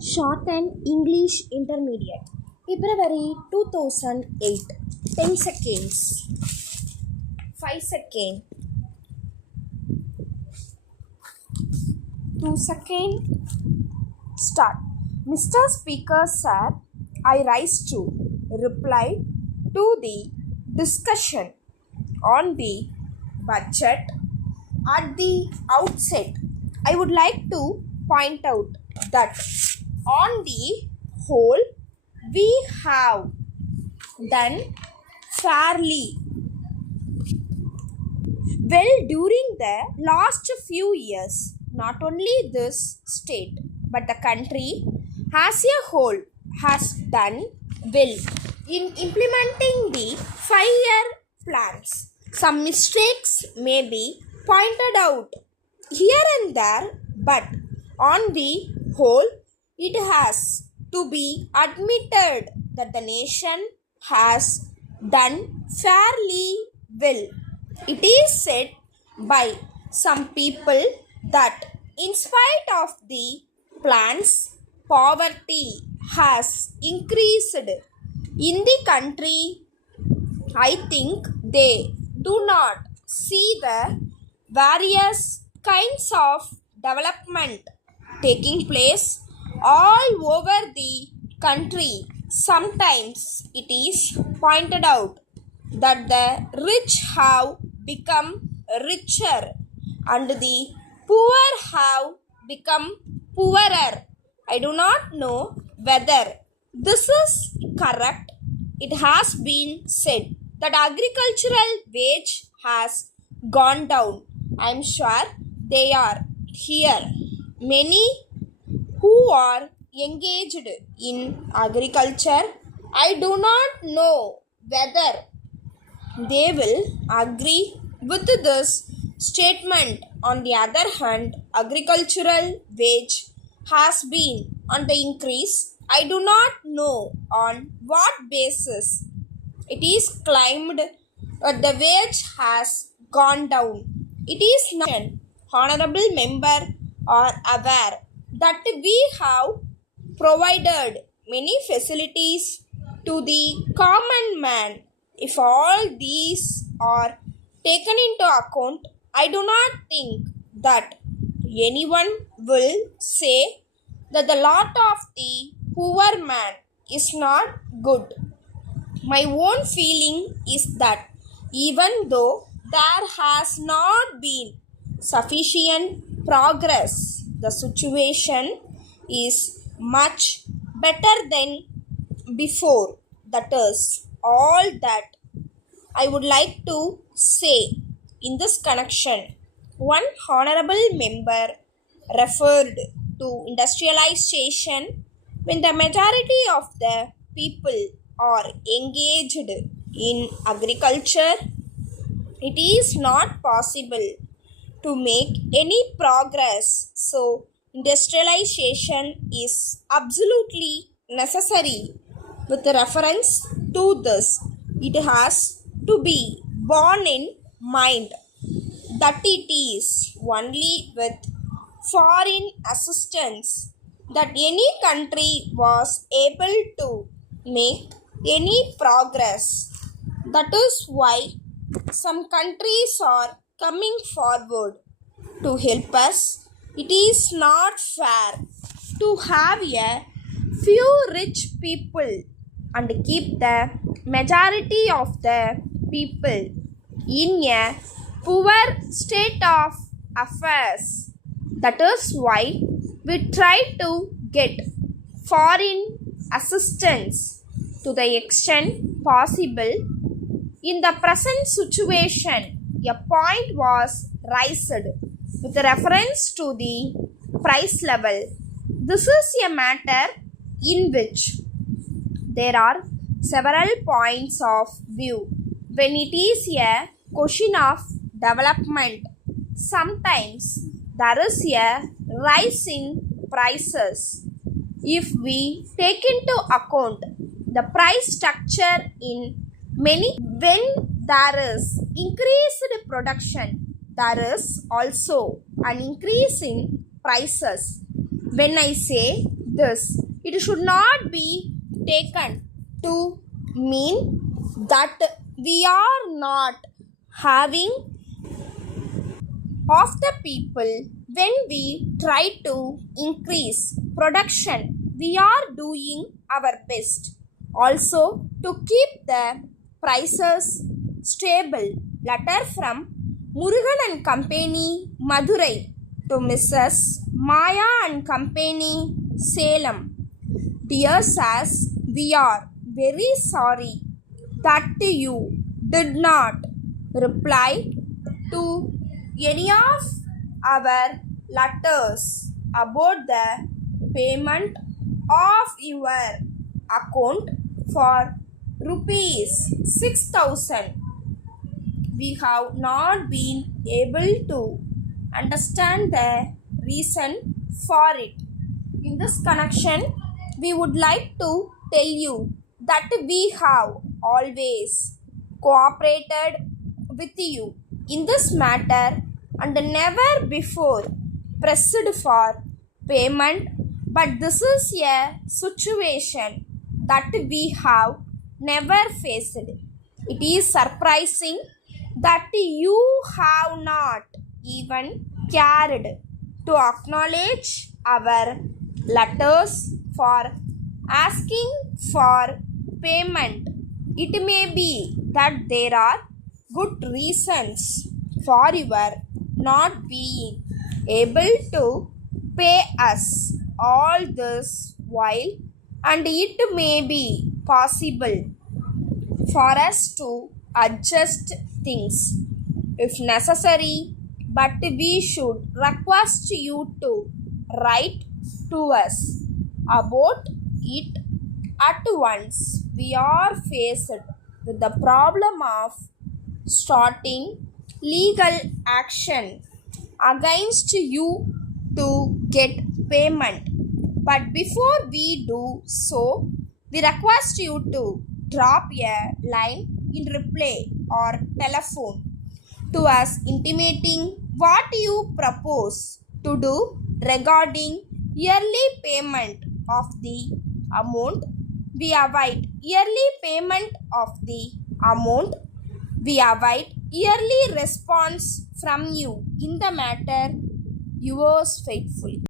Shorthand English Intermediate, February 2008. 10 seconds. 5 seconds. 2 seconds. Start. Mr. Speaker, sir, I rise to reply to the discussion on the budget. At the outset, I would like to point out that on the whole, we have done fairly well during the last few years. Not only this state, but the country as a whole has done well in implementing the 5-year plans. Some mistakes may be pointed out here and there, but on the whole, it has to be admitted that the nation has done fairly well. It is said by some people that in spite of the plans, poverty has increased in the country. I think they do not see the various kinds of development taking place all over the country. Sometimes it is pointed out that the rich have become richer and the poor have become poorer. I do not know whether this is correct. It has been said that agricultural wage has gone down. I am sure they are here. Many who are engaged in agriculture, I do not know whether they will agree with this statement. On the other hand, agricultural wage has been on the increase. I do not know on what basis it is claimed that the wage has gone down. It is not. Honorable member are aware that we have provided many facilities to the common man. If all these are taken into account, I do not think that anyone will say that the lot of the poor man is not good. My own feeling is that even though there has not been sufficient progress, the situation is much better than before. That is all that I would like to say in this connection. One honorable member referred to industrialization. When the majority of the people are engaged in agriculture, it is not possible to make any progress. So, industrialization is absolutely necessary. With reference to this, it has to be borne in mind that it is only with foreign assistance that any country was able to make any progress. That is why some countries are coming forward to help us. It is not fair to have a few rich people and keep the majority of the people in a poor state of affairs. That is why we try to get foreign assistance to the extent possible. In the present situation, a point was raised with reference to the price level. This is a matter in which there are several points of view. When it is a question of development, sometimes there is a rise in prices. If we take into account the price structure in many, when there is increased production, there is also an increase in prices. When I say this. It should not be taken to mean that we are not having of the people. When we try to increase production, we are doing our best also to keep the prices stable. Letter from Murugan and Company, Madurai, to Mrs. Maya and Company, Salem. Dear Sass, we are very sorry that you did not reply to any of our letters about the payment of your account for rupees 6,000. We have not been able to understand the reason for it. In this connection, we would like to tell you that we have always cooperated with you in this matter and never before pressed for payment, but this is a situation that we have never faced. It is surprising that you have not even cared to acknowledge our letters for asking for payment. It may be that there are good reasons for your not being able to pay us all this while, and it may be possible for us to adjust things if necessary, but we should request you to write to us about it at once. We are faced with the problem of starting legal action against you to get payment. But before we do so, we request you to drop a line in reply or telephone to us intimating what you propose to do regarding yearly payment of the amount. We await yearly payment of the amount. We await yearly response from you in the matter. Yours faithfully.